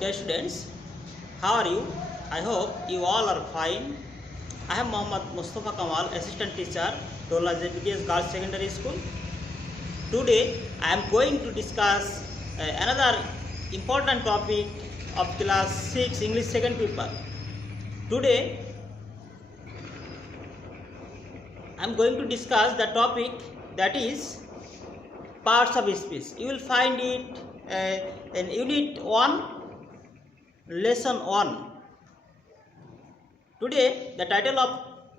Dear students, how are you? I hope you all are fine. I am Mohammad Mustafa Kamal, assistant teacher, Tola JPKS Girls Secondary School. Today, I am going to discuss another important topic of class 6 English second paper. Today, I am going to discuss the topic that is parts of speech. You will find it in Unit 1, Lesson 1. Today, the title of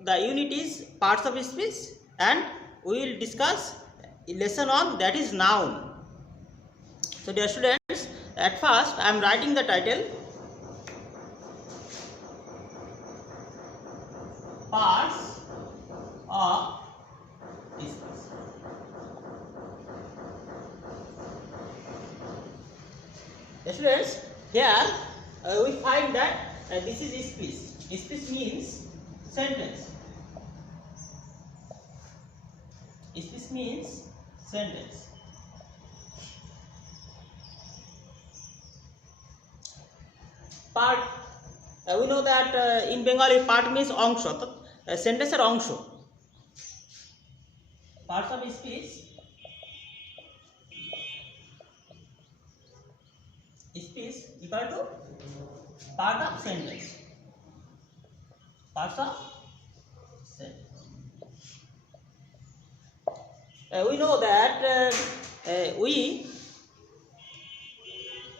the unit is Parts of Speech, and we will discuss Lesson 1, that is Noun. So, dear students, at first I am writing the title Parts of Speech. Students, here we find that this is speech. Speech means sentence. Speech means sentence. Part, we know that in Bengali part means অংশ, sentence এর অংশ. Parts of speech. Speech equal to part of sentence. Parts of sentence. We know that we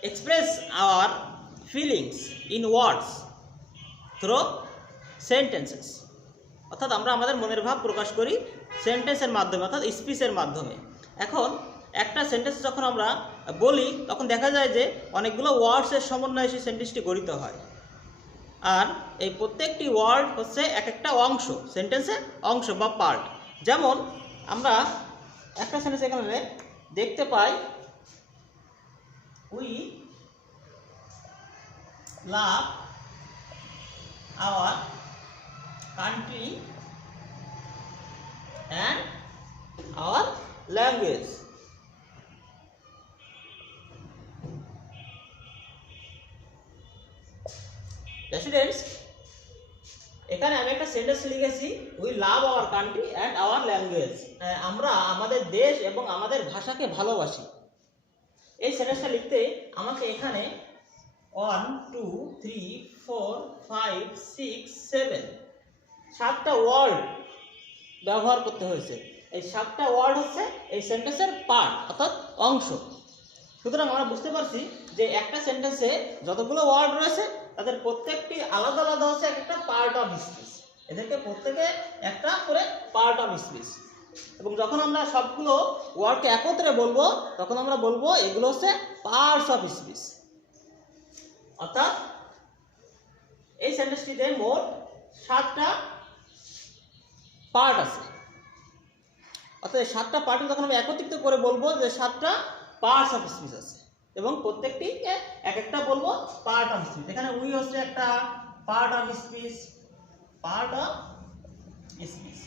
express our feelings in words through sentences. অর্থাৎ আমরা আমাদের মনের ভাব প্রকাশ করি সেন্টেন্সের মাধ্যমে, অর্থাৎ স্পিচের মাধ্যমে। এখন একটা সেন্টেন্স যখন আমরা বলি তখন দেখা যায় যে অনেকগুলো ওয়ার্ডসের সমন্বয়ে সেই সেন্টেন্সটি গঠিত হয়, আর এই প্রত্যেকটি ওয়ার্ড হচ্ছে এক একটা অংশ, সেন্টেন্সের অংশ বা পার্ট। যেমন আমরা একটা সেন্টেন্স এখানে দেখতে পাই, we love our country and our language. Students, এখানে আমি একটা সেন্টেন্স লিখেছি, we love our country and our language. আমরা আমাদের দেশ এবং আমাদের ভাষাকে ভালোবাসি। এই সেন্টেন্সটা লিখতে আমাকে এখানে 1 2 3 4 5 6 7 7টা ওয়ার্ড ব্যবহার করতে হয়েছে। এই 7টা ওয়ার্ড হচ্ছে এই সেন্টেন্সের পার্ট, অর্থাৎ অংশ। সুতরাং আমরা বুঝতে পারছি যে একটা সেন্টেন্সে যতগুলো ওয়ার্ড রয়েছে তাদের প্রত্যেকটি আলাদা আলাদা হচ্ছে একটা পার্ট অফ স্পিচ। এদেরকে প্রত্যেকে একটা করে পার্ট অফ স্পিচ। এবং যখন আমরা সবগুলো ওয়ার্ডকে একত্রে বলবো তখন আমরা বলবো এগুলো হচ্ছে পার্টস অফ স্পিচ। অর্থাৎ এই সেন্টেন্সটিতে মোট 7টা পার্ট আছে। অর্থাৎ এই 7টা পার্টকে যখন আমরা একত্রিত করে বলবো যে 7টা পার্টস অফ স্পিচ আছে, এবং প্রত্যেকটিকে এক একটা বলবো পার্ট অফ স্পিচ। এখানে উই হচ্ছে একটা part of speech, part of speech,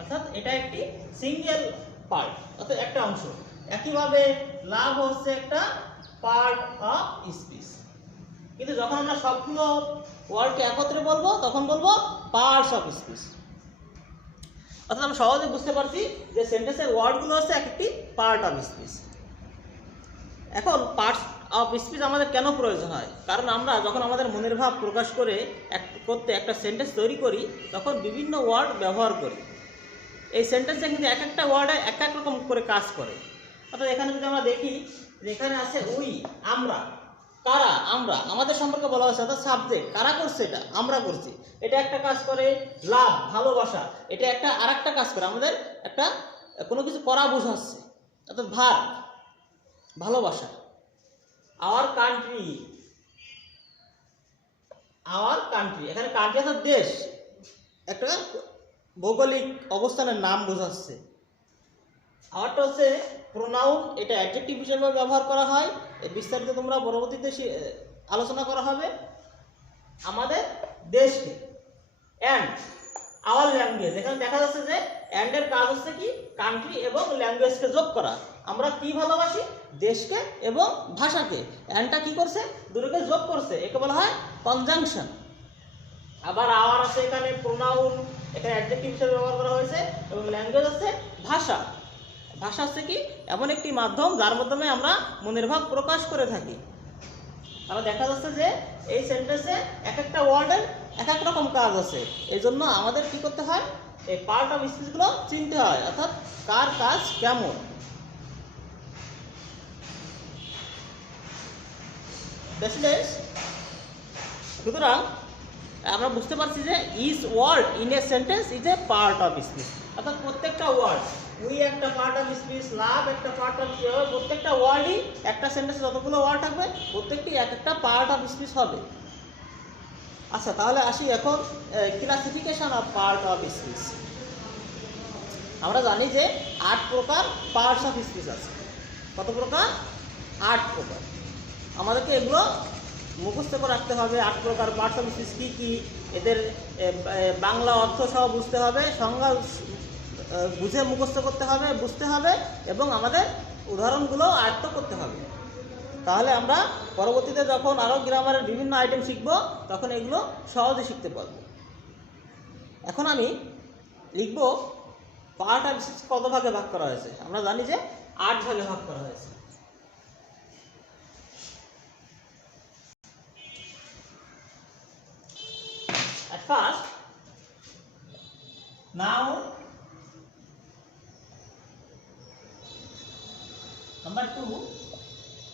অর্থাৎ এটা একটি সিঙ্গেল পার্ট, অর্থাৎ একটা অংশ। একইভাবে লাভ হচ্ছে একটা পার্ট অফ স্পিচ। কিন্তু যখন আমরা সবগুলো ওয়ার্ডকে একত্রে বলবো তখন বলবো পার্টস অফ স্পিচ। অর্থাৎ আমরা সহজে বুঝতে পারছি যে সেন্টেন্সের ওয়ার্ডগুলো হচ্ছে একটি পার্ট অফ স্পিচ। এখন পার্টস অফ স্পিচ আমাদের কেন প্রয়োজন হয়? কারণ আমরা যখন আমাদের মনের ভাব প্রকাশ করতে একটা সেন্টেন্স তৈরি করি তখন বিভিন্ন ওয়ার্ড ব্যবহার করি। এই সেন্টেন্সে কিন্তু এক একটা ওয়ার্ডে এক এক রকম করে কাজ করে। অর্থাৎ এখানে যদি আমরা দেখি যে এখানে আছে উই, আমরা, কারা, আমরা, আমাদের সম্পর্কে বলা হয়েছে, অর্থাৎ সাবজেক্ট, কারা করছে, এটা আমরা করছি, এটা একটা কাজ করে। লাভ, ভালোবাসা, এটা একটা আর একটা কাজ করে, আমাদের একটা কোনো কিছু করা বোঝাচ্ছে, অর্থাৎ ভার, ভালোবাসা। আওয়ার কান্ট্রি, আওয়ার কান্ট্রি, এখানে কান্ট্রি অর্থাৎ দেশ, একটা ভৌগোলিক অবস্থানের নাম বোঝাচ্ছে। আওয়ারটা হচ্ছে প্রোনাউন, এটা অ্যাডজেক্টিভ হিসেবে ব্যবহার করা হয়। বিস্তারিত তোমরা পরবর্তীতে আলোচনা করা হবে। আমাদের দেশকে। অ্যান্ড আওয়ার ল্যাঙ্গুয়েজ, এখানে দেখা যাচ্ছে যে অ্যান্ডের কাজ হচ্ছে কি কান্ট্রি এবং ল্যাঙ্গুয়েজকে যোগ করা। আমরা কি ভালোবাসি? দেশকে এবং ভাষাকে। অ্যান্ডটা কি করছে? দুটোকে যোগ করছে, একে বলা হয় কনজাংশন। আবার আওয়ার আছে এখানে, প্রোনাউন এখানে অ্যাডজেক্টিভ হিসেবে ব্যবহার করা হয়েছে, এবং ল্যাঙ্গুয়েজ আছে ভাষা। ভাষা হচ্ছে কি? এমন একটি মাধ্যম যার মাধ্যমে আমরা মনের ভাব প্রকাশ করে থাকি। তাহলে দেখা যাচ্ছে যে এই সেন্টেন্সে এক একটা ওয়ার্ডের এক এক রকম কাজ আছে। এই জন্য আমাদের কি করতে হয়? এই পার্ট অফ স্পিচগুলো চিনতে হয়, অর্থাৎ কার কাজ কেমন। সুতরাং আমরা বুঝতে পারছি যে each word in a sentence is a part of speech, অর্থাৎ প্রত্যেকটা ওয়ার্ড, উই একটা পার্ট অফ স্পিচ, লাভ একটা পার্ট অফ স্পিচ, প্রত্যেকটা ওয়ার্ডই একটা সেন্টেন্সে যতগুলো ওয়ার্ড থাকবে প্রত্যেকটি এক একটা পার্ট অফ স্পিচ হবে। আচ্ছা, তাহলে আসি এখন classification of part of speech. আমরা জানি যে 8 প্রকার পার্টস অফ স্পিচ আছে। কত প্রকার? 8 প্রকার। আমাদেরকে এগুলো মুখস্থ করে রাখতে হবে। 8 প্রকার পার্টস অফ স্পিচ কী কী, এদের বাংলা অর্থ সহ বুঝতে হবে, সংজ্ঞা বুঝে মুখস্থ করতে হবে, বুঝতে হবে, এবং আমাদের উদাহরণগুলো আয়ত্ত করতে হবে। তাহলে আমরা পরবর্তীতে যখন আরও গ্রামারের বিভিন্ন আইটেম শিখব তখন এগুলো সহজে শিখতে পারব। এখন আমি লিখব পার্ট অফ স্পিচ কত ভাগে ভাগ করা হয়েছে। আমরা জানি যে 8 ভাগে ভাগ করা হয়েছে। At first, noun, number 2,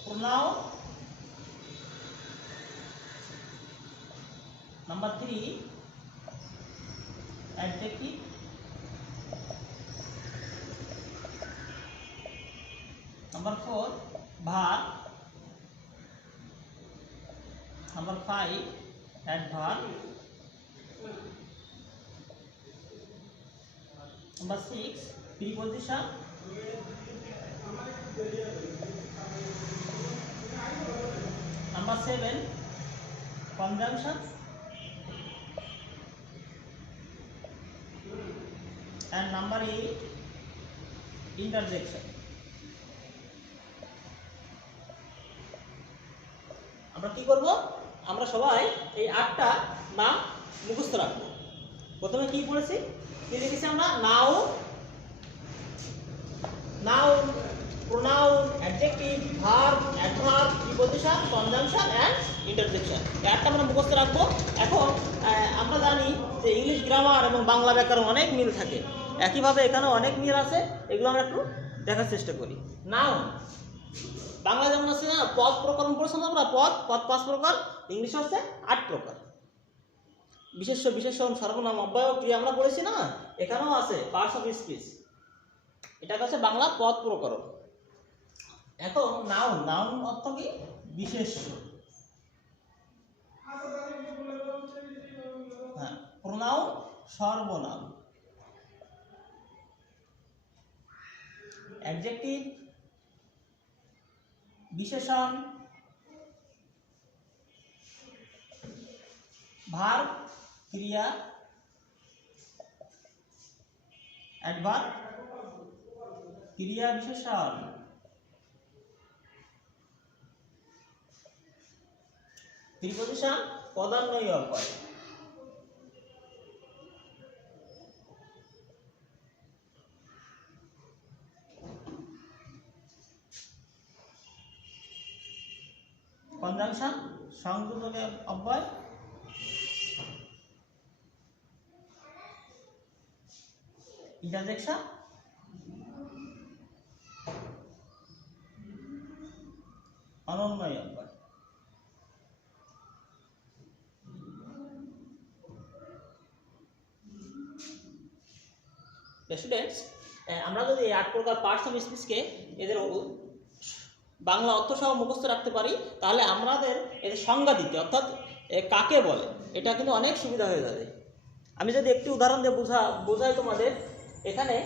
pronoun, number 3, adjective, number 4, verb, number 5, adverb, number 6, preposition, number 7, conjunction, and number 8, interjection. আমরা কি করব? আমরা সবাই এই 8টা নাম মুখস্থ রাখবো। প্রথমে কি পড়েছি? কি লিখেছি আমরা? Noun, noun, pronoun, adjective, verb, adverb, preposition, conjunction and interjection. এই 8টা আমরা মুখস্থ রাখবো। এখন আমরা জানি যে ইংলিশ গ্রামার এবং বাংলা ব্যাকরণ অনেক মিল থাকে, একইভাবে এখানেও অনেক মিল আছে। এগুলো আমরা একটু দেখার চেষ্টা করি। নাউন, বাংলা যেমন আছে না, পদ প্রকরণ পড়ছিলাম আমরা, পদ 5 প্রকার, ইংলিশ হচ্ছে 8 প্রকার। বিশেষ্য, বিশেষণ, সর্বনাম, অব্যয়, ক্রিয়া আমরা পড়েছি না, এখানেও আছে পার্টস অফ স্পিচ। এটা হচ্ছে বাংলা পদ প্রকরণ। এখন নাউন, নাউন অর্থ কি? বিশেষ্য। হ্যাঁ, প্রোনাউন সর্বনাম, অ্যাডজেক্টিভ বিশেষণ, ভার্ব ক্রিয়া, অ্যাডভার্ব ক্রিয়া বিশেষণ, প্রিপজিশন পদান্বয়ী অব্যয়। কনজাংশন সংযোজক অব্যয়। ইন্টারজেকশন অনন্বয় অব্যয়। স্টুডেন্টস, আমরা যদি 8 প্রকার পার্টস অফ স্পিচকে এদের বাংলা অর্থ সহ মুখস্থ রাখতে পারি, তাহলে আমাদের এদের সংজ্ঞা দিতে, অর্থাৎ কাকে বলে, এটা কিন্তু অনেক সুবিধা হয়ে যাবে। আমি যদি একটি উদাহরণ দিয়ে বোঝাই তোমাদের, এখানে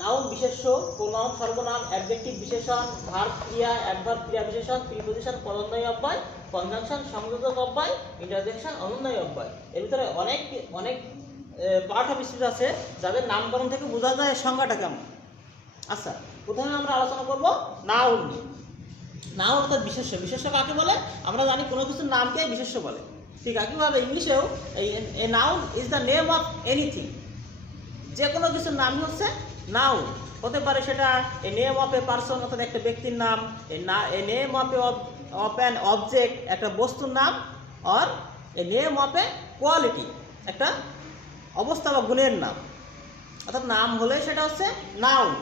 নাউন বিশেষ্য, প্রোনাউন সর্বনাম, অ্যাডজেক্টিভ বিশেষণ, ভার্ব ক্রিয়া, অ্যাডভার্ব ক্রিয়া বিশেষণ, প্রিপজিশন পদান্বয়ী অব্যয়, কনজাংশন সংযোজক অব্যয়, ইন্টারজেকশন অনন্বয়ী অব্যয়। এর ভিতরে অনেক পার্ট অফ স্পিচ আছে যাদের নামকরণ থেকে বোঝা যায় সংজ্ঞাটা কেমন। আচ্ছা, প্রথমে আমরা আলোচনা করব নাউন নিয়ে। নাউন অর্থাৎ বিশেষ্য। বিশেষ্য কাকে বলে? আমরা জানি কোনো কিছুর নামকে বিশেষ্য বলে। ঠিক একইভাবে ইংলিশেও a noun is the name of anything. যে কোনো কিছুর নামই হচ্ছে নাউন। হতে পারে সেটা a name of a person অর্থাৎ একটা ব্যক্তির নাম, a name of an object একটা বস্তুর নাম, or a name of a quality একটা অবস্থা বা গুণের নাম। অর্থাৎ নাম হলে সেটা হচ্ছে নাউন।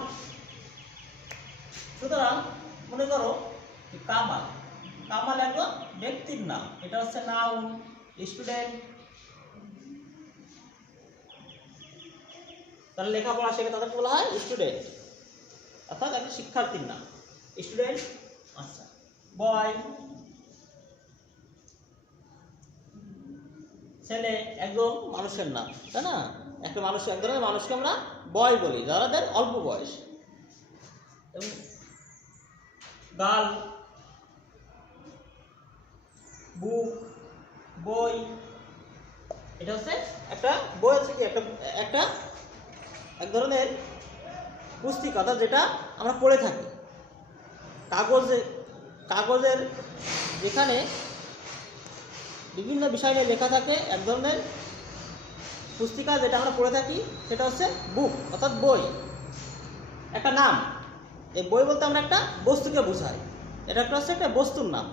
সুতরাং মনে করো কামাল, কামাল একজন ব্যক্তির নাম, এটা হচ্ছে নাউন। স্টুডেন্ট, তাহলে লেখাপড়া শেখে তাদেরকে বলা হয় স্টুডেন্ট, অর্থাৎ একটা শিক্ষার্থীর নাম স্টুডেন্ট। আচ্ছা, বয় ছেলে একজন মানুষের নাম, তাই না? একটা মানুষ, এক ধরনের মানুষকে আমরা বয় বলি যাদের অল্প বয়স। এবং গার্ল, বুক, বই, এটা হচ্ছে একটা বই, হচ্ছে কি একটা একটা এক ধরনের পুস্তিকা, অর্থাৎ যেটা আমরা পড়ে থাকি। কাগজের যেখানে বিভিন্ন বিষয় নিয়ে লেখা থাকে, এক ধরনের পুস্তিকা যেটা আমরা পড়ে থাকি, সেটা হচ্ছে বুক অর্থাৎ বই, একটা নাম। এই বই বলতে আমরা একটা বস্তুকে বোঝাই, এটা একটা হচ্ছে একটা বস্তুর নাম।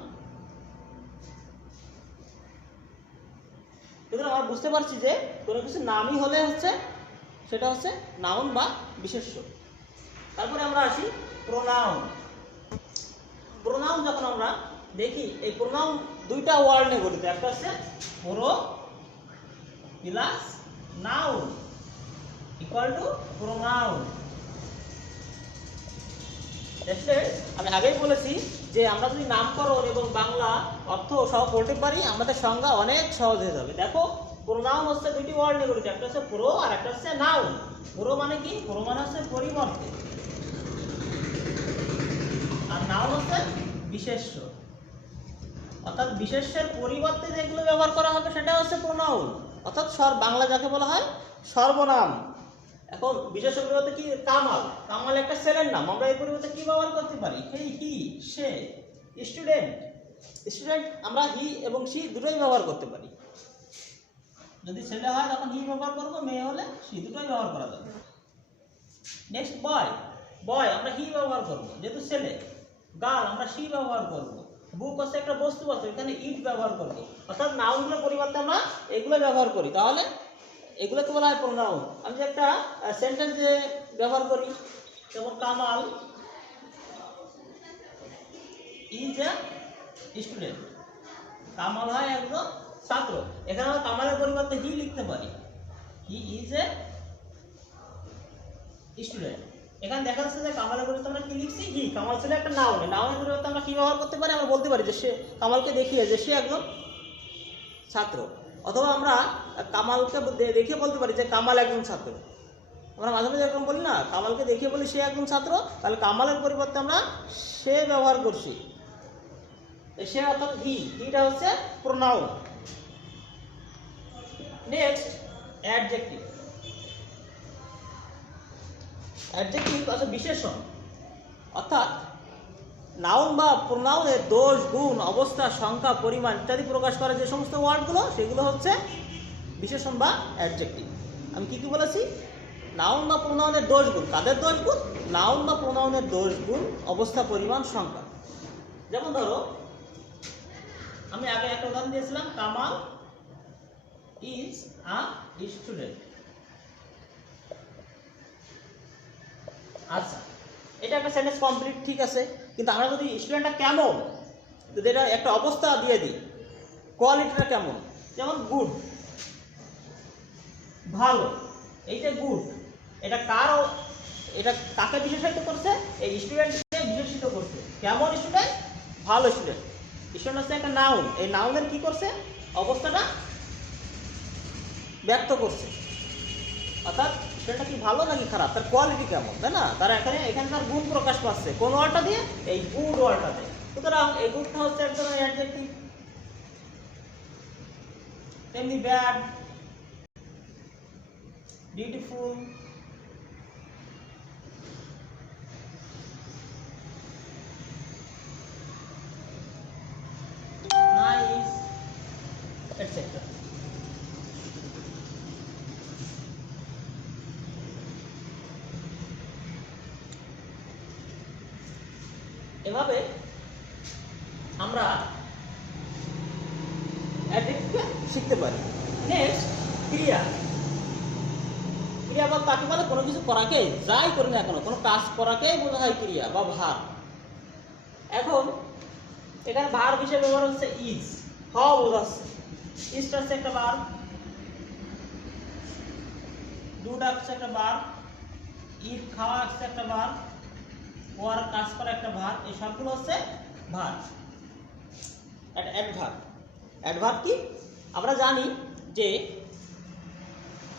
সুতরাং আমরা বুঝতে পারছি যে কোনো কিছু নামই হলে হচ্ছে সেটা হচ্ছে নাউন বা বিশেষ্য। তারপরে আমরা আসি প্রোনাউন। প্রোনাউন যখন আমরা দেখি, এই প্রোনাউন দুইটা ওয়ার্ড নিয়ে গঠিত, একটা হচ্ছে pro plus noun equal to pronoun. আমি আগেই বলেছি যে আমরা যদি নামকরণ এবং বাংলা অর্থ সহ পড়তে পারি, আমাদের সংজ্ঞা অনেক সহজ হয়ে যাবে। দেখো, প্রোনাউন হচ্ছে দুইটি ওয়ার্ড নিয়ে গঠিত, একটা হচ্ছে প্রো আর একটা হচ্ছে নাউন। প্রো মানে কি? প্রো মানে হচ্ছে পরিবর্তে, আর নাউন হচ্ছে বিশেষ্য। অর্থাৎ বিশেষ্যের পরিবর্তে যেগুলো ব্যবহার করা হবে সেটা হচ্ছে প্রোনাউন, অর্থাৎ বাংলা যাকে বলা হয় সর্বনাম। এখন বিশেষ্য পরিবর্তে কি? কামাল, কামাল একটা ছেলের নাম, আমরা এই পরিবর্তে কি ব্যবহার করতে পারি? হি, সে। স্টুডেন্ট, স্টুডেন্ট আমরা হি এবং সি দুটোই ব্যবহার করতে পারি। যদি ছেলে হয় তখন হি ব্যবহার করবো, মেয়ে হলে সি, দুটোই ব্যবহার করা যাবে। নেক্সট বয়, বয় আমরা হি ব্যবহার করবো যেহেতু ছেলে। গার্ল আমরা সি ব্যবহার করবো। বুক হচ্ছে একটা বস্তু আছে, এখানে ইট ব্যবহার করবো। অর্থাৎ নাউনগুলোর পরিবর্তে আমরা এগুলো ব্যবহার করি, তাহলে এগুলোকে বলা হয় প্রোনাউন। আমি যে একটা সেন্টেন্সে ব্যবহার করি, যেমন Kamal is a student, Kamal হয় একজন ছাত্র। এখানে আমরা কামালের পরিবর্তে হি লিখতে পারি, হি ইজ এ স্টুডেন্ট। এখানে দেখা যাচ্ছে যে কামালের পরিবর্তে আমরা কি লিখছি? হি। কামাল ছিল একটা নাউন, নাউনের পরিবর্তে আমরা কি ব্যবহার করতে পারি? আমরা বলতে পারি যে সে, কামালকে দেখিয়ে যে সে একজন ছাত্র। অথবা আমরা কামালকে দেখে বলতে পারি যে কামাল একজন ছাত্র। আমরা মাঝে মাঝে এরকম বলি না, কামালকে দেখে বলি সে একজন ছাত্র, তাহলে কামালের পরিবর্তে আমরা সে ব্যবহার করছি, সে অর্থাৎ হি। হিটা হচ্ছে প্রোনাউন। Next adjective. অ্যাডজেক্টিভ আছে বিশেষণ, অর্থাৎ নাউন বা প্রোনাউনের দোষ, গুণ, অবস্থা, সংখ্যা, পরিমাণ ইত্যাদি প্রকাশ করে যে সমস্ত ওয়ার্ডগুলো, সেগুলো হচ্ছে বিশেষণ বা অ্যাডজেক্টিভ। আমি কি বলেছি? নাউন বা প্রোনাউনের দোষ গুণ। কাদের দোষ গুণ? নাউন বা প্রোনাউনের দোষ গুণ, অবস্থা, পরিমাণ, সংখ্যা। যেমন ধরো, আমি আগে একটা উদাহরণ দিয়েছিলাম, কামাল ইজ আ স্টুডেন্ট। আচ্ছা, এটা একটা সেন্টেন্স কমপ্লিট, ঠিক আছে। কিন্তু আমরা যদি স্টুডেন্টটা কেমন, যদি এটা একটা অবস্থা দিয়ে দিই, কোয়ালিটিটা কেমন, যেমন গুড, ভালো, এইটা গুড, এটা এটা কাকে বিশেষিত করছে? এই স্টুডেন্টকে বিশেষিত করছে। কেমন স্টুডেন্ট? ভালো স্টুডেন্ট। স্টুডেন্ট হচ্ছে একটা নাউন, এই নাউনের কি করছে? অবস্থাটা ব্যক্ত করছে। অর্থাৎ স্টুডেন্টটা কি ভালো নাকি খারাপ, তার কোয়ালিটি কেমন, তাই না? তারা এখানে তার গুণ প্রকাশ পাচ্ছে কোন ওয়ার্ডটা দিয়ে? এই গুড ওয়ার্ডটা দিয়ে। সুতরাং এই গুডটা হচ্ছে এক ধরনের অ্যাডজেক্টিভ। তেমনি ব্যাড, বিউটিফুল, এভাবে আমরা অ্যাডজেক্টিভকে শিখতে পারি। নেক্সট, ক্রিয়া। ক্রিয়া বলতে তাকে বলে কোনো কিছু করাকে, যাই করি না কেন, কোনো কাজ করাকেই বোঝা হয় ক্রিয়া বা ভার। এখন এখানে ভার হিসেবে ব্যবহার হচ্ছে ইজ, হওয়া বোঝাচ্ছে। ইজটা হচ্ছে একটা ভার, ডুটা হচ্ছে একটা ভার, ইট খাওয়া হচ্ছে একটা ভার, ওয়ার কাজ করা একটা ভার। এই সবগুলো হচ্ছে ভার। অ্যাডভার্ব। অ্যাডভার্ব কি? আমরা জানি যে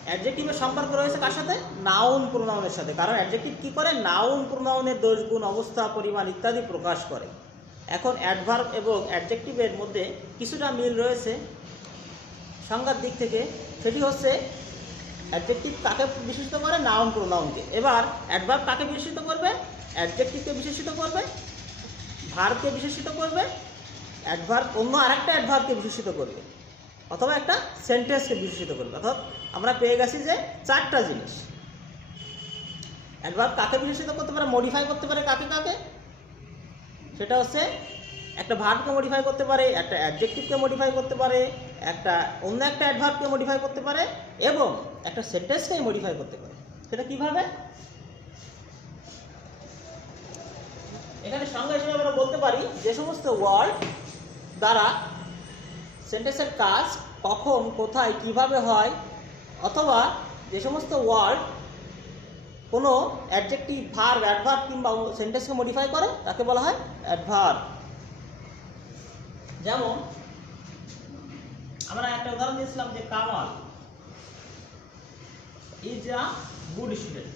অ্যাডজেক্টিভের সম্পর্ক রয়েছে কার সাথে? নাউন প্রোনাউনের সাথে। কারণ অ্যাডজেক্টিভ কি করে? নাউন প্রোনাউনের দোষ, গুণ, অবস্থা, পরিমাণ ইত্যাদি প্রকাশ করে। এখন অ্যাডভার্ব এবং অ্যাডজেক্টিভের মধ্যে কিছুটা মিল রয়েছে সংজ্ঞার দিক থেকে। সেটি হচ্ছে অ্যাডজেক্টিভ কাকে বিশেষিত করে? নাউন প্রোনাউনকে। এবার অ্যাডভার্ব কাকে বিশেষিত করবে? অ্যাডজেক্টিভকে বিশেষিত করবে, ভার্বকে বিশেষিত করবে, অ্যাডভার্ব অন্য আরেকটা অ্যাডভার্বকে বিশেষিত করবে, অথবা একটা সেন্টেন্সকে বিশেষিত করবে। অর্থাৎ আমরা পেয়ে গেছি যে চারটা জিনিস। অ্যাডভার্ব কাকে বিশেষিত করতে পারে? মডিফাই করতে পারে কাকে কাকে? সেটা হচ্ছে একটা ভার্বকে মডিফাই করতে পারে, একটা অ্যাডজেক্টিভকে মডিফাই করতে পারে, একটা অন্য একটা অ্যাডভার্বকে মডিফাই করতে পারে, এবং একটা সেন্টেন্সকে মডিফাই করতে পারে। সেটা কিভাবে? এখানে সংজ্ঞা হিসেবে আমরা বলতে পারি যে সমস্ত ওয়ার্ড দ্বারা সেন্টেন্সের কাজ কখন, কোথায়, কিভাবে হয়, অথবা যে সমস্ত ওয়ার্ড কোনো অ্যাডজেক্টিভ, ভার্ব, অ্যাডভার্ব কিংবা সেন্টেন্সকে মডিফাই করে তাকে বলা হয় অ্যাডভার্ব। যেমন আমরা একটা উদাহরণ দিয়েছিলাম যে Kamal is a good student.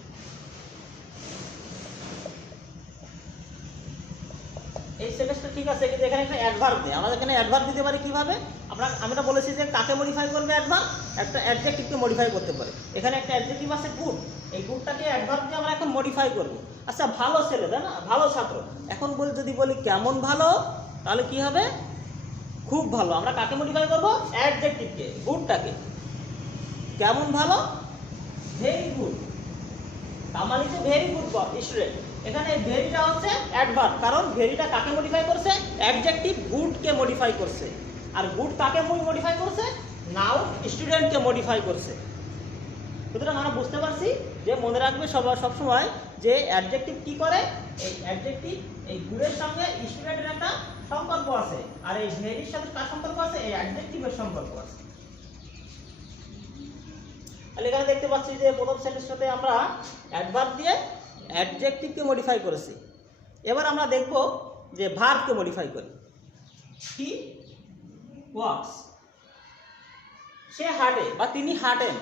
এই সেন্টেন্সটা ঠিক আছে, কিন্তু এখানে একটা অ্যাডভার্ব নেই। আমরা এখানে অ্যাডভার্ব দিতে পারি কিভাবে? আমরা বলেছি যে কাকে মডিফাই করবে অ্যাডভার্ব? একটা অ্যাডজেক্টিভকে মডিফাই করতে পারে। এখানে একটা অ্যাডজেক্টিভ আছে গুড, এই গুডটাকে অ্যাডভার্ব দিয়ে আমরা এখন মডিফাই করব। আচ্ছা, ভালো ছেলে, তাই না? ভালো ছাত্র। এখন যদি বলি কেমন ভালো, তাহলে কি হবে? খুব ভালো। আমরা কাকে মডিফাই করব? অ্যাডজেক্টিভকে, গুডটাকে। কেমন ভালো? Very good. Kamal is a very good student. এখানে ভেরিটা হচ্ছে অ্যাডভার্ব, কারণ ভেরিটা কাকে মডিফাই করছে? অ্যাডজেক্টিভ গুডকে মডিফাই করছে। আর গুড কাকে মডিফাই করছে? নাউন স্টুডেন্টকে মডিফাই করছে। সুতরাং আমরা বুঝতে পারছি যে মনে রাখবে সবসময় যে অ্যাডজেক্টিভ কি করে? এই অ্যাডজেক্টিভ এই গুডের সঙ্গে স্টুডেন্টের একটা সম্পর্ক আছে, আর এই ভেরির সাথে কার সম্পর্ক আছে? এই অ্যাডজেক্টিভের সম্পর্ক আছে। তাহলে এখানে দেখতে পাচ্ছি যে প্রথম সেন্টেন্সটাতে আমরা অ্যাডভার্ব দিয়ে অ্যাডজেক্টিভকে মডিফাই করেছি। এবার আমরা দেখব যে ভার্বকে মডিফাই করি। হি ওয়াক্স, সে হাঁটে বা তিনি হাঁটেন।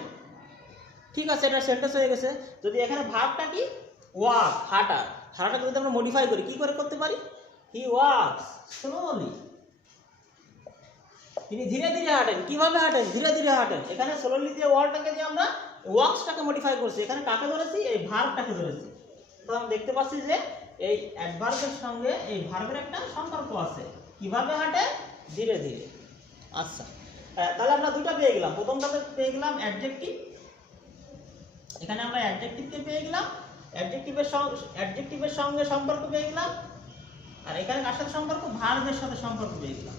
ঠিক আছে, এটা সেন্টেন্স হয়ে গেছে। যদি এখানে ভার্বটা কি? ওয়াক, হাঁটা। হাঁটাটাকে যদি আমরা মডিফাই করি, কি করে করতে পারি? হি ওয়াক্স স্লোলি, তিনি ধীরে ধীরে হাঁটেন। কিভাবে হাঁটেন? ধীরে ধীরে হাঁটেন। এখানে স্লোলি দিয়ে ওয়ার্ডটাকে দিয়ে আমরা ওয়াক্সটাকে মডিফাই করছি। এখানে কাকে ধরেছি? এই ভার্বটাকে ধরেছি। তো আমরা দেখতে পাচ্ছি যে এই অ্যাডভার্বের সঙ্গে এই ভার্বের একটা সম্পর্ক আছে। কিভাবে হাঁটে? ধীরে ধীরে। আচ্ছা, তাহলে আমরা দুটো পেয়ে গেলাম। প্রথমটাতে পেয়ে গেলাম অ্যাডজেক্টিভ, এখানে আমরা অ্যাডজেক্টিভকে পেয়ে গেলাম, অ্যাডজেক্টিভের সঙ্গে সম্পর্ক পেয়ে গেলাম, আর এখানে কার সাথে সম্পর্ক? ভার্বের সাথে সম্পর্ক পেয়ে গেলাম।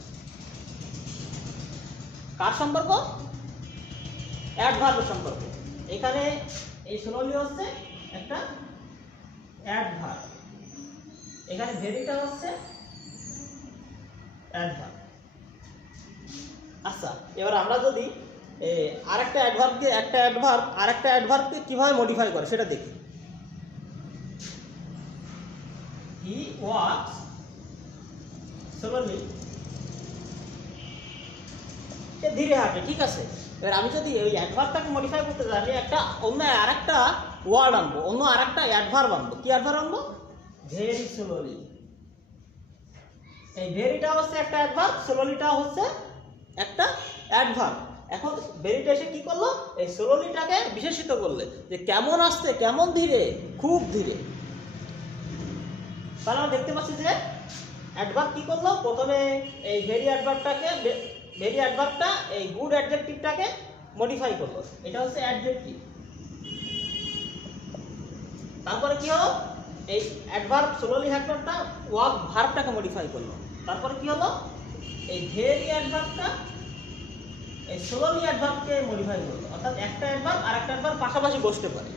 কার সম্পর্ক? অ্যাডভার্বের সম্পর্ক। এখানে এই স্লোলি হচ্ছে একটা অ্যাডভার্ব, এখানে ভেরিটা হচ্ছে অ্যাডভার্ব। আচ্ছা, এবার আমরা যদি আরেকটা অ্যাডভার্বকে কিভাবে মডিফাই করে সেটা দেখি। হি ওয়াক্স স্লোলি, সে ধীরে হাঁটে। ঠিক আছে, এবার আমি যদি ওই অ্যাডভার্বটাকে মডিফাই করতে চাই, আমি অন্য আরেকটা ওয়ার্ড আনবো, অন্য আরেকটা অ্যাডভার্ব আনবো। কি অ্যাডভার্ব আনবো? Very slowly. এই ভেরিটা হচ্ছে একটা অ্যাডভার্ব, স্লোলিটা হচ্ছে একটা অ্যাডভার্ব। এখন ভেরিটা এসে কি করলো? এই স্লোলিটাকে বিশেষিত করলে যে কেমন আসছে, কেমন ধীরে, খুব ধীরে। তাহলে আমরা দেখতে পাচ্ছি যে অ্যাডভার্ব কি করলো? প্রথমে এই ভেরি অ্যাডভার্বটা এই গুড অ্যাডজেক্টিভটাকে মডিফাই করলো। এটা হচ্ছে অ্যাডজেক্টিভ। তারপরে কি হলো? এই অ্যাডভার্ব স্লোলি অ্যাডভার্বটা ওয়ার্ক ভার্বটাকে মডিফাই করলো। তারপরে কি হলো, এই ভেরি অ্যাডভার্বটা এই স্লোলি অ্যাডভার্বকে মডিফাই করলো। অর্থাৎ একটা অ্যাডভার্ব আর একটা অ্যাডভার্ব পাশাপাশি বসতে পারে,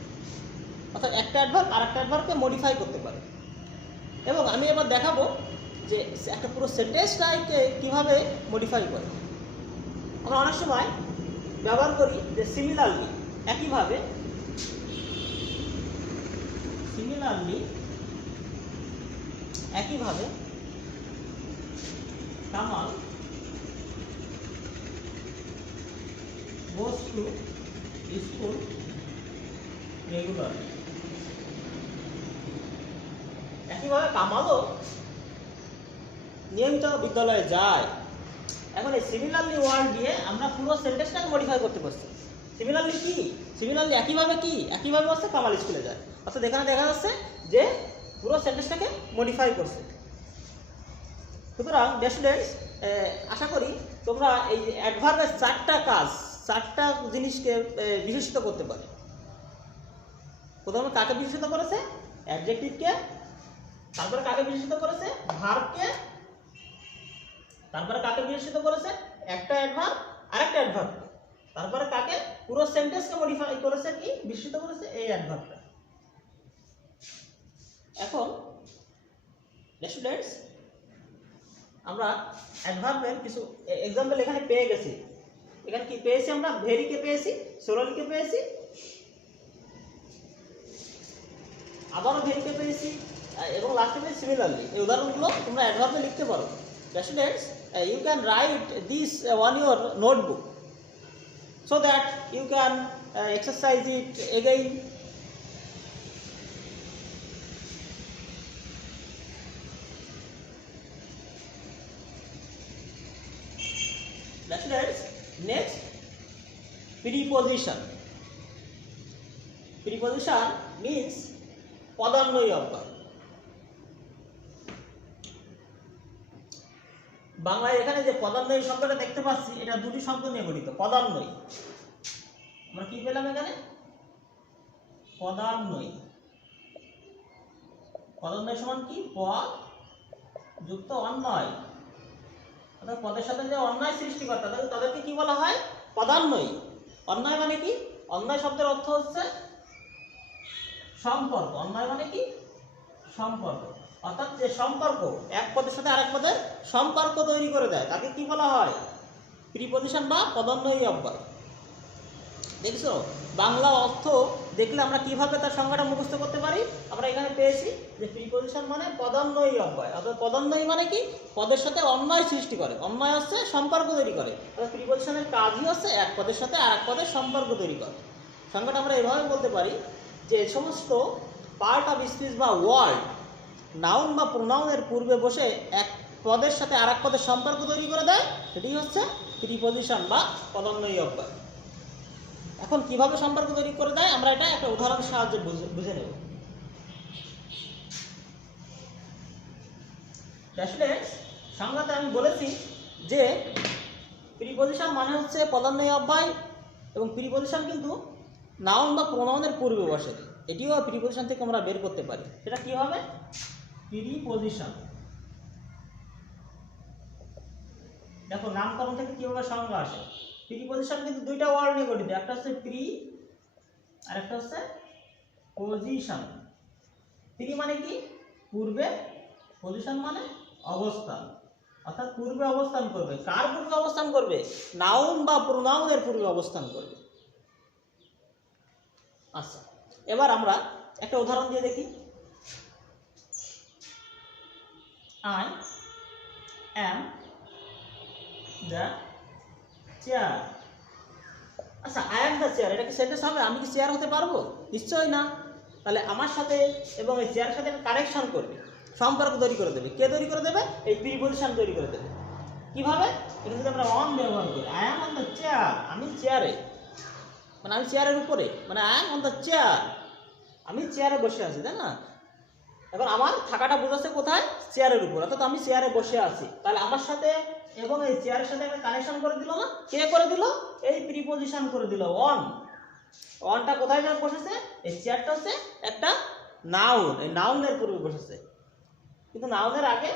অর্থাৎ একটা অ্যাডভার্ব আর একটা অ্যাডভার্বকে মডিফাই করতে পারে। এবং আমি এবার দেখাবো যে একটা পুরো সেন্টেন্সটাকে কীভাবে মডিফাই করে। আমরা অনেক সময় ব্যবহার করি যে সিমিলারলি, একইভাবে Kamal goes to school regularly। একইভাবে কামালও নিয়মিত বিদ্যালয়ে যায়। এখন এই সিমিলারলি ওয়ার্ড দিয়ে আমরা পুরো সেন্টেন্সটাকে মডিফাই করতে পারছি। সিমিলারলি কি, সিমিলারলি একইভাবে কি, একইভাবে হচ্ছে কামাল স্কুলে যায়। অর্থাৎ এখানে দেখা যাচ্ছে যে পুরো সেন্টেন্সটাকে মডিফাই করছে। সুতরাং স্টুডেন্টস, আশা করি তোমরা এই অ্যাডভার্বের চারটা জিনিসকে বিশেষিত করতে পারে। প্রথমে কাকে বিশেষিত করেছে, অ্যাডজেক্টিভকে, তারপরে কাকে বিশেষিত করেছে, ভার্বকে, তারপরে কাকে বিশেষিত করেছে, একটা অ্যাডভার্ব আরেকটা অ্যাডভার্ব, তারপরে কাকে পুরো সেন্টেন্সকে মডিফাই করেছে, কি বিশেষিত করেছে, এই অ্যাডভার্বটা। এখন স্টুডেন্টস, আমরা অ্যাডভার্বের কিছু এক্সাম্পল এখানে পেয়ে গেছি। এখানে কি পেয়েছি আমরা, ভেরিকে পেয়েছি, সোলারকে পেয়েছি, আবারও ভেরিকে পেয়েছি, এবং লাস্টে পেয়েছি সিমিলারলি। এই উদাহরণগুলো তোমরা অ্যাডভার্বে লিখতে পারো। Students, you can write this on your notebook so that you can exercise it again. Students, next, preposition. Preposition means পদান্বয়ী অব্যয়। বাংলায় এখানে যে পদান্বয়ী শব্দটা দেখতে পাচ্ছি, এটা দুটি শব্দ নিয়ে গঠিত। পদান্বয়ী, আমরা কি পেলাম এখানে, পদান্বয়ী। পদান্বয়ী সমান কি, পদ যুক্ত অন্বয়, অর্থাৎ পদের সাথে যে অন্যয় সৃষ্টি করে তাদেরকে কি বলা হয়, পদান্বয়ী। অন্যয় মানে কি, অন্যয় শব্দের অর্থ হচ্ছে সম্পর্ক। অন্যয় মানে কি, সম্পর্ক, অর্থাৎ যে সম্পর্ক এক পদের সাথে আরেক পদের সম্পর্ক তৈরি করে দেয় তাকে কি বলা হয়, প্রিপজিশন বা পদান্বয়ী অব্যয়। দেখছো, বাংলা অর্থ দেখলে আমরা কিভাবে তার সংজ্ঞাটা মুখস্থ করতে পারি। আমরা এখানে পেয়েছি যে প্রিপজিশন মানে পদান্বয়ী অব্যয়, অর্থাৎ পদান্বয়ী মানে কি, পদের সাথে অন্যয় সৃষ্টি করে। অন্যয় হচ্ছে সম্পর্ক তৈরি করে, অর্থাৎ প্রিপজিশনের কাজই হচ্ছে এক পদের সাথে আরেক পদের সম্পর্ক তৈরি করে। সংজ্ঞাটা আমরা এভাবে বলতে পারি যে সমস্ত পার্ট অফ স্পিচ বা ওয়ার্ড নাউন বা প্রোনাউনের পূর্বে বসে এক পদের সাথে আরেক পদের সম্পর্ক তৈরি করে দেয়, সেটি হচ্ছে প্রিপজিশন বা পদান্বয়ী অব্যয়। এখন কিভাবে সম্পর্ক তৈরি করে দেয় আমরা এটা একটা উদাহরণের সাহায্যে বুঝে নেব। সংজ্ঞাতে আমি বলেছি যে প্রিপজিশন মানে হচ্ছে পদান্বয়ী অব্যয়, এবং প্রিপজিশন কিন্তু নাউন বা প্রোনাউনের পূর্বে বসে। এটিও প্রিপজিশন থেকে আমরা বের করতে পারি। সেটা কি হবে, প্রিপজিশন। দেখো নামকরণ থেকে কিভাবে সংজ্ঞা আসে। প্রিপজিশন কিন্তু দুইটা ওয়ার্ড নিয়ে গঠিত, একটা হচ্ছে প্রি আর একটা হচ্ছে পজিশন। প্রি মানে কি, পূর্বে, পজিশন মানে অবস্থান, অর্থাৎ পূর্বে অবস্থান করবে। কার পূর্বে অবস্থান করবে, নাউন বা প্রোনাউনের পূর্বে অবস্থান করবে। আচ্ছা, এবার আমরা একটা উদাহরণ দিয়ে দেখি। I am the chair। আচ্ছা, I am the chair এটা কি সেন্টেন্স হবে? আমি কি চেয়ার হতে পারবো? নিশ্চয়ই না। তাহলে আমার সাথে এবং এই চেয়ারের সাথে কানেকশন করবে, সম্পর্ক তৈরি করে দেবে। কে তৈরি করে দেবে? এই প্রিপজিশন তৈরি করে দেবে। কিভাবে? এটা যদি আমরা অন ব্যবহার করি, I am on the chair, আমি চেয়ারে, মানে আমি চেয়ারের উপরে, মানে I am on the chair, আমি চেয়ারে বসে আছি, তাই না? এখন আমার থাকাটা বোঝাচ্ছে কোথায়, চেয়ারের উপর, অর্থাৎ আমি চেয়ারে বসে আছি। তাহলে আমার সাথে এবং এই চেয়ারের সাথে একটা কানেকশন করে দিল না? কে করে দিল? এই প্রিপজিশন করে দিল, অন। অনটা কোথায় বসেছে? এই চেয়ারটা হচ্ছে একটা নাউন, এই নাউনের পূর্বে বসেছে, কিন্তু নাউনের আগে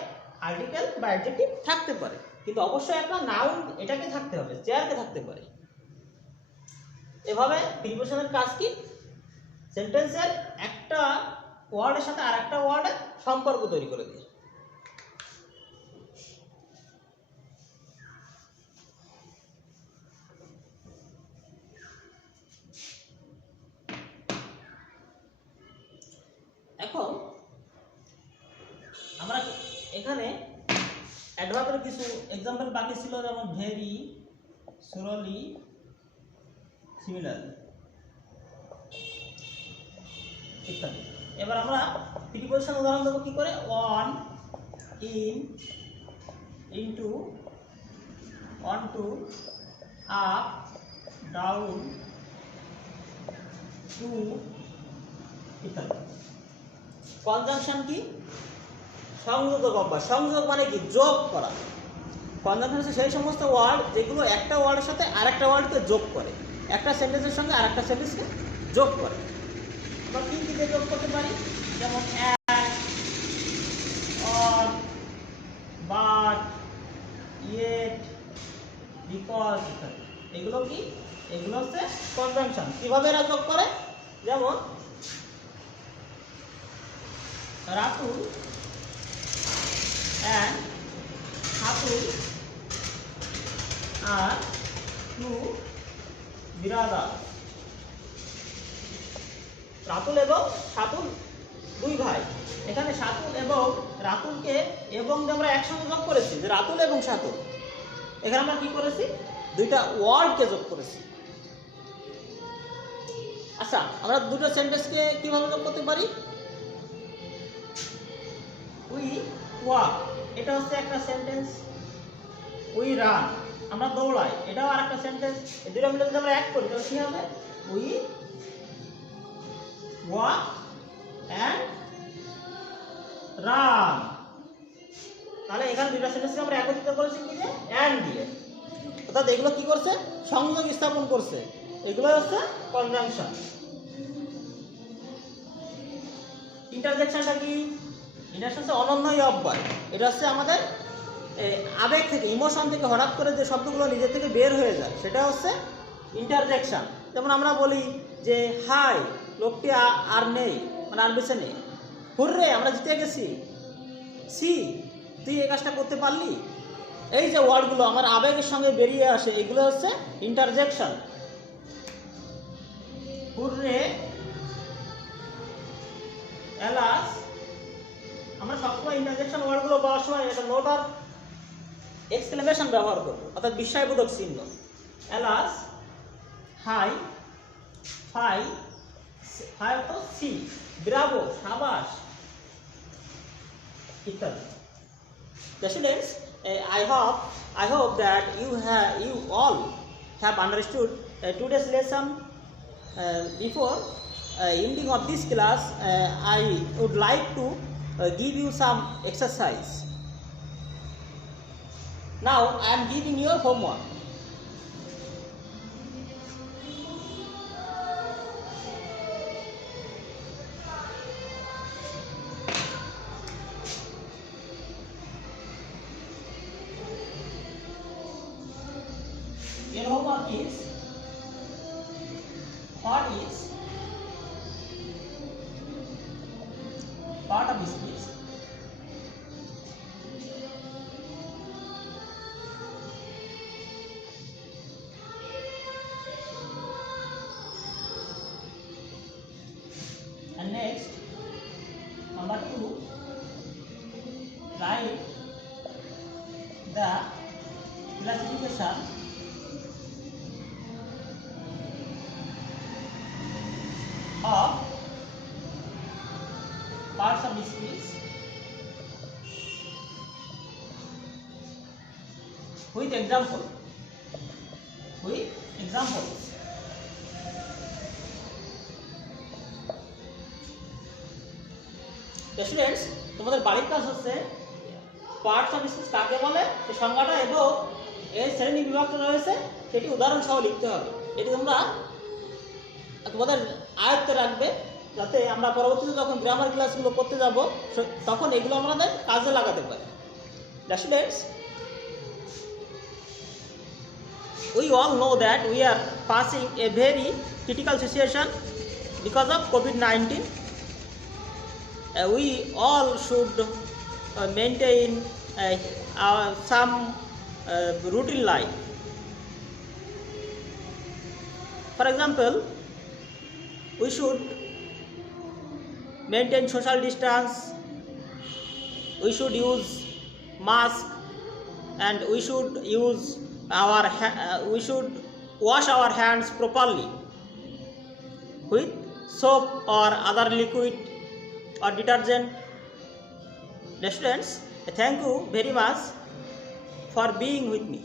আর্টিকেল বা অ্যাডজেক্টিভ থাকতে পারে, কিন্তু অবশ্যই একটা নাউন এটাকে থাকতে হবে, চেয়ারকে থাকতে পারে। এভাবে প্রিপোজিশনের কাজ কি, সেন্টেন্সের একটা ওয়ার্ডের সাথে আর একটা ওয়ার্ডের সম্পর্ক তৈরি করে দিয়ে। এখন আমরা এখানে অ্যাডভার্বের কিছু এক্সাম্পল বাকি ছিল, যেমন ভেরি, সুরলি, সিমিলার ইত্যাদি। এবার আমরা প্রিপোজিশন উদাহরণ দেবো কি করে, on, in, into, onto, up, down, to ইত্যাদি। কনজাংশন কি, সংযোজক অভ্যাস। সংযোগ মানে কি, যোগ করা। কনজাংশন হচ্ছে সেই সমস্ত ওয়ার্ড যেগুলো একটা ওয়ার্ডের সাথে আরেকটা ওয়ার্ডকে যোগ করে, একটা সেন্টেন্সের সঙ্গে আরেকটা সেন্টেন্সকে যোগ করে। আমরা কি কি দিয়ে যোগ করতে পারি, যেমন at, on, but, yet, because ইত্যাদি। এগুলো কি, এগুলো হচ্ছে কনজাংশন। কিভাবে এরা যোগ করে, যেমন Ratul and Hatul are two brothers. Ratul এবং সাতুল দুই ভাই। এখানে সাতুল এবং রাতুলকে এবং আমরা একসঙ্গে যোগ করেছি, যে রাতুল এবং সাতুল। এখানে আমরা কি করেছি, দুইটা ওয়ার্ডকে যোগ করেছি। আচ্ছা, আমরা দুটো সেন্টেন্সকে কিভাবে যোগ করতে পারি, উই ওয়াক, এটা হচ্ছে একটা সেন্টেন্স। উই রান, আমরা দৌড়াই, এটাও আর একটা সেন্টেন্স। এই দুটো মিলে যদি আমরা এক করি তাহলে কি হবে, উই ওয়াক অ্যান্ড রান। তাহলে এখানে দুটো সেন্টেন্সকে আমরা একত্রিত করেছি কি দিয়ে, অ্যান্ড দিয়ে। অর্থাৎ এগুলো কি করছে, সংযোগ স্থাপন করছে। এগুলো হচ্ছে কনজাংশন। ইন্টারজেকশনটা কি, ইন্টারজেকশন হচ্ছে অনন্যই অব্যয়। এটা হচ্ছে আমাদের আবেগ থেকে, ইমোশন থেকে হঠাৎ করে যে শব্দগুলো নিজের থেকে বের হয়ে যায়, সেটা হচ্ছে ইন্টারজেকশন। যেমন আমরা বলি যে হাই, লোকটি আর নেই, মানে আর বেঁচে নেই। হুররে, আমরা জিতে গেছি। সি, তুই এই কাজটা করতে পারলি। এই যে ওয়ার্ডগুলো আমার আবেগের সঙ্গে বেরিয়ে আসে, এগুলো হচ্ছে ইন্টারজেকশন। হুররে, এলাস, আমরা সবসময় ইন্টারজেকশন ওয়ার্ডগুলো বলার সময় এটা নোট আর এক্সক্লেমেশন ব্যবহার করবো, অর্থাৎ বিস্ময়বোধক চিহ্ন। এলাস, হাই, ফাই, ফাই তো সি, ব্রাভো, সাবাস ইত্যাদি। Students, I hope that you all have understood today's lesson. Before ending of this class, I would like to give you some exercise. Now I am giving you homework. Your homework is, what is part of speech? And next, number 2, write the classification of parts of speech with example. With examples. Students, তোমাদের বাড়ির কাজ হচ্ছে parts of speech কাকে বলে সেই সংজ্ঞাটা এবং এর শ্রেণী বিভাগটা রয়েছে সেটি উদাহরণ সহ লিখতে হবে। এটি তোমরা তোমাদের আয়ত্তে রাখবে যাতে আমরা পরবর্তীতে যখন গ্রামার ক্লাসগুলো করতে যাব তখন এগুলো আমাদের কাজে লাগাতে পারি। Students, we all know that we are passing a very critical situation because of COVID-19. We all should maintain some routine life. For example, we should maintain social distance, we should use mask, and we should wash our hands properly with soap or other liquid or detergent. Students, thank you very much for being with me.